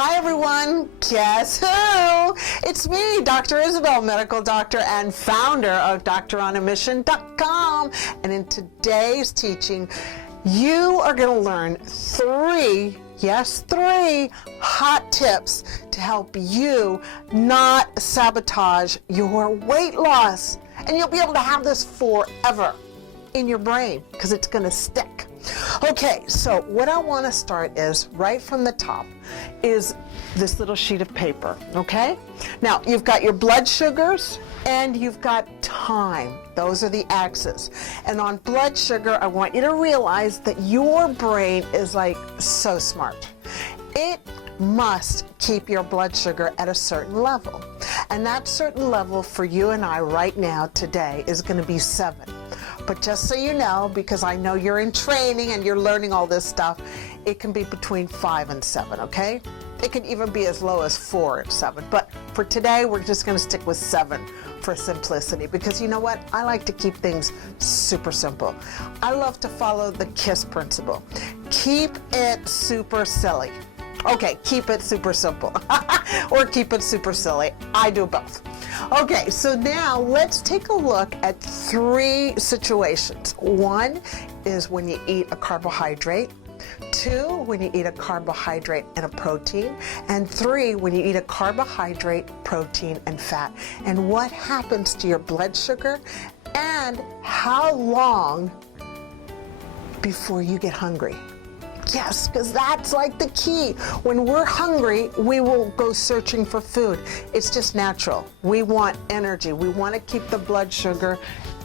Hi everyone, guess who? It's me, Dr. Isabel, medical doctor and founder of Doctoronamission.com. And in today's teaching, you are going to learn three hot tips to help you not sabotage your weight loss. And you'll be able to have this forever in your brain because it's going to stick. Okay, so what I want to start is right from the top is this little sheet of paper, okay? Now, you've got your blood sugars and you've got time. Those are the axes. And on blood sugar, I want you to realize that your brain is like so smart. It must keep your blood sugar at a certain level. And that certain level for you and I right now today is going to be 7. But just so you know, because I know you're in training and you're learning all this stuff, it can be between 5 and 7, okay? It can even be as low as 4 and 7. But for today, we're just going to stick with 7 for simplicity. Because you know what? I like to keep things super simple. I love to follow the KISS principle. Keep it super silly. Okay, keep it super simple. Or keep it super silly. I do both. Okay, so now let's take a look at 3 situations. 1 is when you eat a carbohydrate. 2, when you eat a carbohydrate and a protein. And 3, when you eat a carbohydrate, protein, and fat. And what happens to your blood sugar and how long before you get hungry. Yes, because that's like the key. When we're hungry, we will go searching for food. It's just natural. We want energy. We want to keep the blood sugar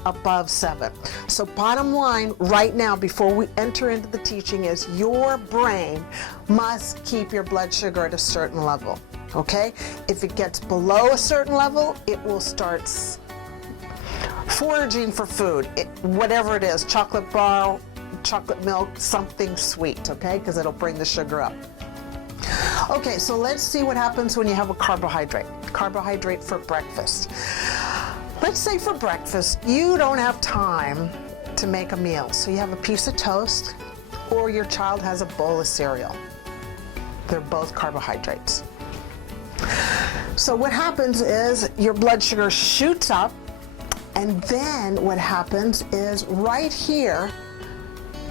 above 7. So bottom line right now, before we enter into the teaching, is your brain must keep your blood sugar at a certain level, okay? If it gets below a certain level, it will start foraging for food, whatever it is, chocolate bar, chocolate milk, something sweet, okay? Because it'll bring the sugar up. Okay, so let's see what happens when you have a carbohydrate. Carbohydrate for breakfast. Let's say for breakfast, you don't have time to make a meal. So you have a piece of toast or your child has a bowl of cereal. They're both carbohydrates. So what happens is your blood sugar shoots up, and then what happens is right here,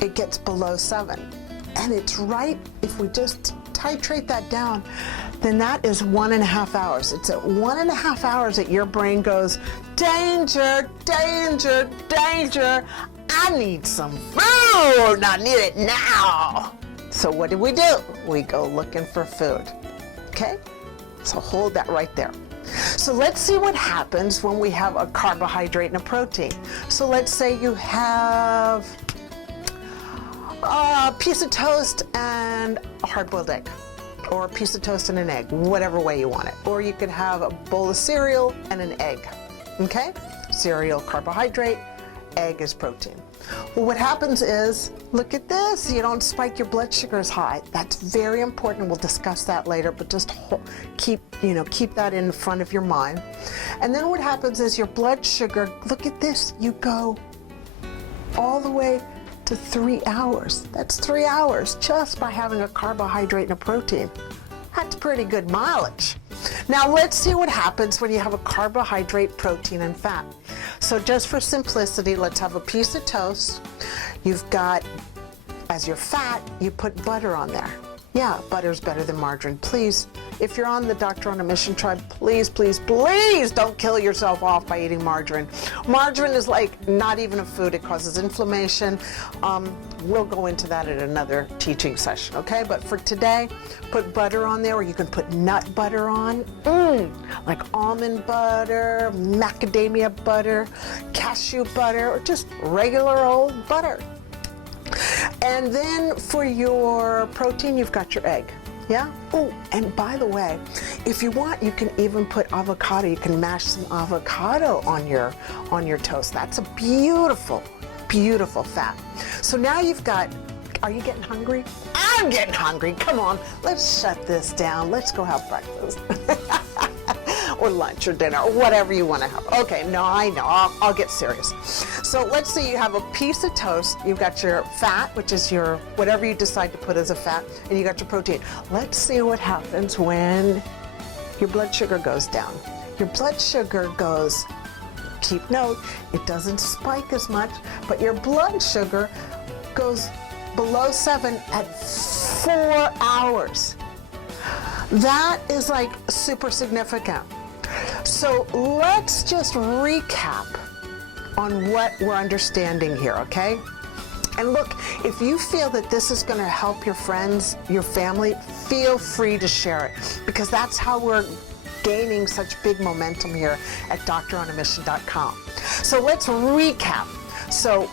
it gets below 7. And it's right, if we just titrate that down, then that is 1.5 hours. It's at 1.5 hours that your brain goes, danger, danger, danger. I need some food. I need it now. So what do? We go looking for food. Okay? So hold that right there. So let's see what happens when we have a carbohydrate and a protein. So let's say you have a piece of toast and a hard-boiled egg, or a piece of toast and an egg, whatever way you want it. Or you could have a bowl of cereal and an egg, okay? Cereal, carbohydrate, egg is protein. Well, what happens is, look at this, you don't spike your blood sugar as high. That's very important. We'll discuss that later, but just keep that in front of your mind. And then what happens is your blood sugar, look at this, you go all the way to 3 hours. That's 3 hours just by having a carbohydrate and a protein. That's pretty good mileage. Now let's see what happens when you have a carbohydrate, protein, and fat. So just for simplicity, let's have a piece of toast. You've got, as your fat, you put butter on there. Yeah, butter's better than margarine. Please, if you're on the Doctor on a Mission tribe, please, please, please don't kill yourself off by eating margarine. Margarine is like not even a food. It causes inflammation. We'll go into that at another teaching session, okay? But for today, put butter on there, or you can put nut butter on. Like almond butter, macadamia butter, cashew butter, or just regular old butter. And then for your protein, you've got your egg. Yeah? Oh, and by the way, if you want, you can even put avocado. You can mash some avocado on your toast. That's a beautiful, beautiful fat. So now you've got, are you getting hungry? I'm getting hungry. Come on, let's shut this down. Let's go have breakfast. or lunch or dinner or whatever you want to have. Okay, no, I know, I'll get serious. So let's say you have a piece of toast, you've got your fat, which is your, whatever you decide to put as a fat, and you got your protein. Let's see what happens when your blood sugar goes down. Your blood sugar goes, keep note, it doesn't spike as much, but your blood sugar goes below 7 at 4 hours. That is like super significant. So let's just recap on what we're understanding here, okay? And look, if you feel that this is going to help your friends, your family, feel free to share it, because that's how we're gaining such big momentum here at Doctoronamission.com. So let's recap. So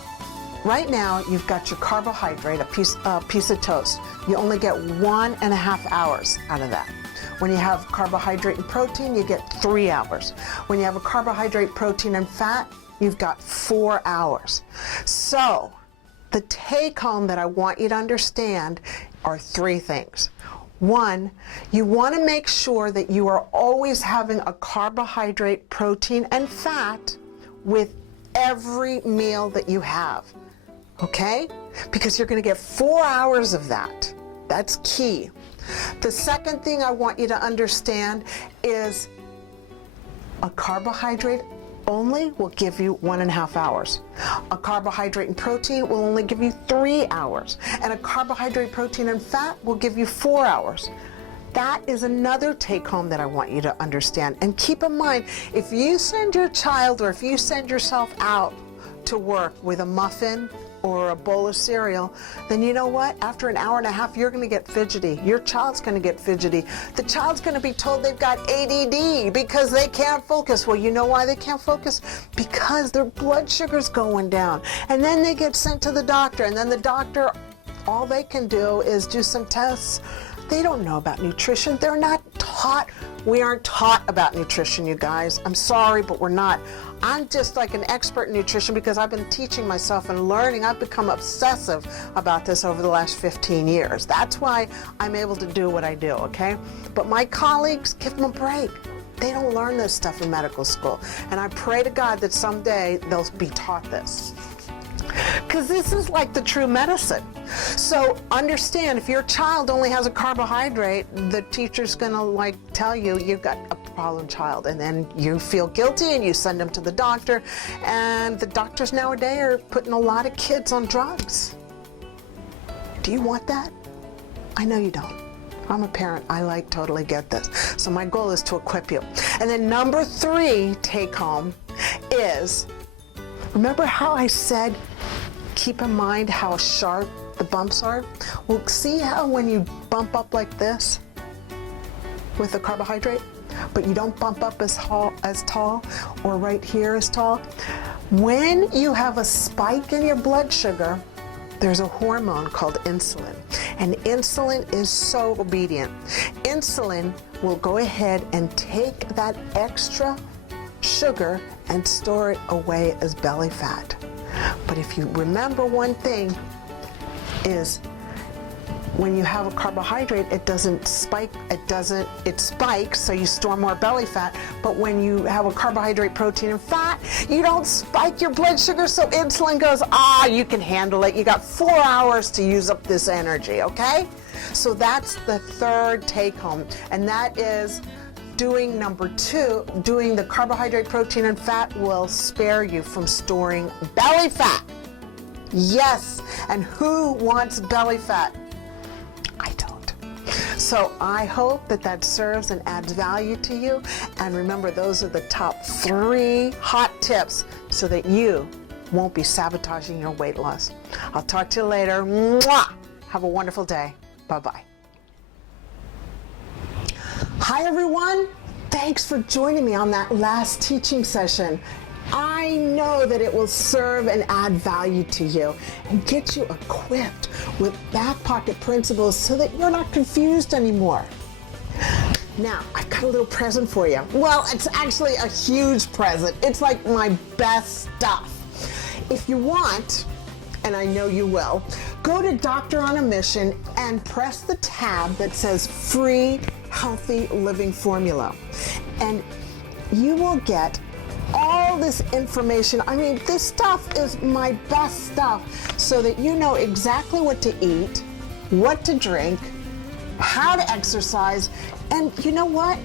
right now you've got your carbohydrate, a piece of toast. You only get 1.5 hours out of that. When you have carbohydrate and protein, you get 3 hours. When you have a carbohydrate, protein, and fat, you've got 4 hours. So the take home that I want you to understand are 3 things. 1, you want to make sure that you are always having a carbohydrate, protein, and fat with every meal that you have, okay? Because you're going to get 4 hours of that. That's key. The second thing I want you to understand is a carbohydrate only will give you 1.5 hours. A carbohydrate and protein will only give you 3 hours. And a carbohydrate, protein, and fat will give you 4 hours. That is another take home that I want you to understand. And keep in mind, if you send your child or if you send yourself out to work with a muffin or a bowl of cereal, then you know what? After 1.5 hours, you're going to get fidgety. Your child's going to get fidgety. The child's going to be told they've got ADD because they can't focus. Well, you know why they can't focus? Because their blood sugar's going down. And then they get sent to the doctor, and then the doctor, all they can do is do some tests. They don't know about nutrition. They're not taught. We aren't taught about nutrition, you guys. I'm sorry, but we're not. I'm just like an expert in nutrition because I've been teaching myself and learning. I've become obsessive about this over the last 15 years. That's why I'm able to do what I do, okay? But my colleagues, give them a break. They don't learn this stuff in medical school. And I pray to God that someday they'll be taught this. Because this is like the true medicine. So understand, if your child only has a carbohydrate, the teacher's gonna like tell you you've got a problem child, and then you feel guilty and you send them to the doctor, and the doctors nowadays are putting a lot of kids on drugs. Do you want that? I know you don't. I'm a parent, I totally get this. So my goal is to equip you. And then number 3 take home is, remember how I said, keep in mind how sharp the bumps are? Well, see how when you bump up like this with the carbohydrate, but you don't bump up as tall, or right here as tall? When you have a spike in your blood sugar, there's a hormone called insulin. And insulin is so obedient. Insulin will go ahead and take that extra sugar and store it away as belly fat. But if you remember one thing is, when you have a carbohydrate, it doesn't spike, it spikes, so you store more belly fat. But when you have a carbohydrate, protein, and fat, you don't spike your blood sugar, so insulin goes, you can handle it. You got 4 hours to use up this energy, okay? So that's the 3rd take home, and that is doing number 2, doing the carbohydrate, protein, and fat will spare you from storing belly fat. Yes, and who wants belly fat? I don't. So I hope that serves and adds value to you. And remember, those are the top 3 hot tips so that you won't be sabotaging your weight loss. I'll talk to you later. Mwah! Have a wonderful day. Bye-bye. Hi, everyone. Thanks for joining me on that last teaching session. I know that it will serve and add value to you and get you equipped with back pocket principles so that you're not confused anymore. Now, I've got a little present for you. Well, it's actually a huge present. It's like my best stuff. If you want, and I know you will, go to Doctor on a Mission and press the tab that says Free Healthy Living Formula. And you will get all this information. I mean, this stuff is my best stuff, so that you know exactly what to eat, what to drink, how to exercise, and you know what?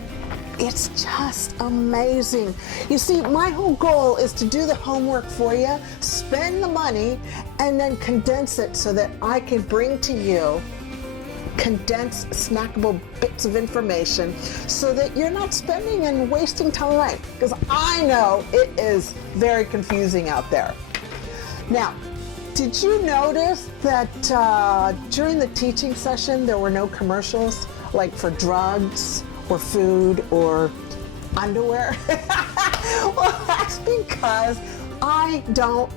It's just amazing. You see, my whole goal is to do the homework for you, spend the money, and then condense it so that I can bring to you condensed, snackable bits of information so that you're not spending and wasting time, because I know it is very confusing out there. Now, did you notice that during the teaching session there were no commercials, like for drugs or food or underwear? Well, that's because I don't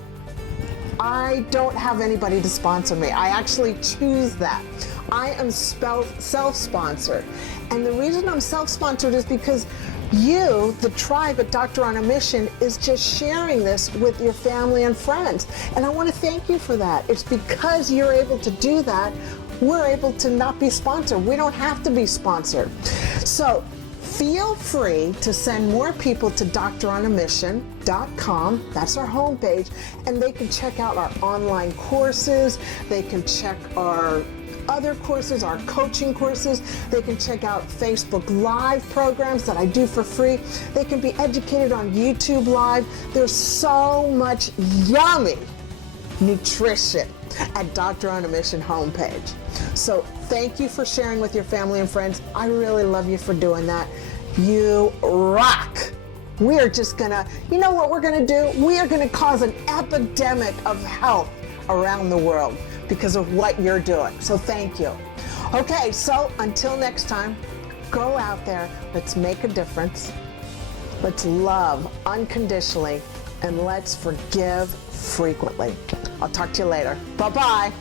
have anybody to sponsor me. I actually choose that. I am self-sponsored. And the reason I'm self-sponsored is because you, the tribe at Doctor on a Mission, is just sharing this with your family and friends. And I want to thank you for that. It's because you're able to do that, we're able to not be sponsored. We don't have to be sponsored. So feel free to send more people to doctoronamission.com. That's our homepage. And they can check out our online courses. They can check our other courses, our coaching courses. They can check out Facebook Live programs that I do for free. They can be educated on YouTube Live. There's so much yummy nutrition at Doctor on a Mission homepage. So thank you for sharing with your family and friends. I really love you for doing that. You rock. We are just gonna, you know what we're gonna do? We are gonna cause an epidemic of health around the world because of what you're doing. So thank you. Okay, so until next time, go out there, let's make a difference. Let's love unconditionally, and let's forgive frequently. I'll talk to you later. Bye-bye.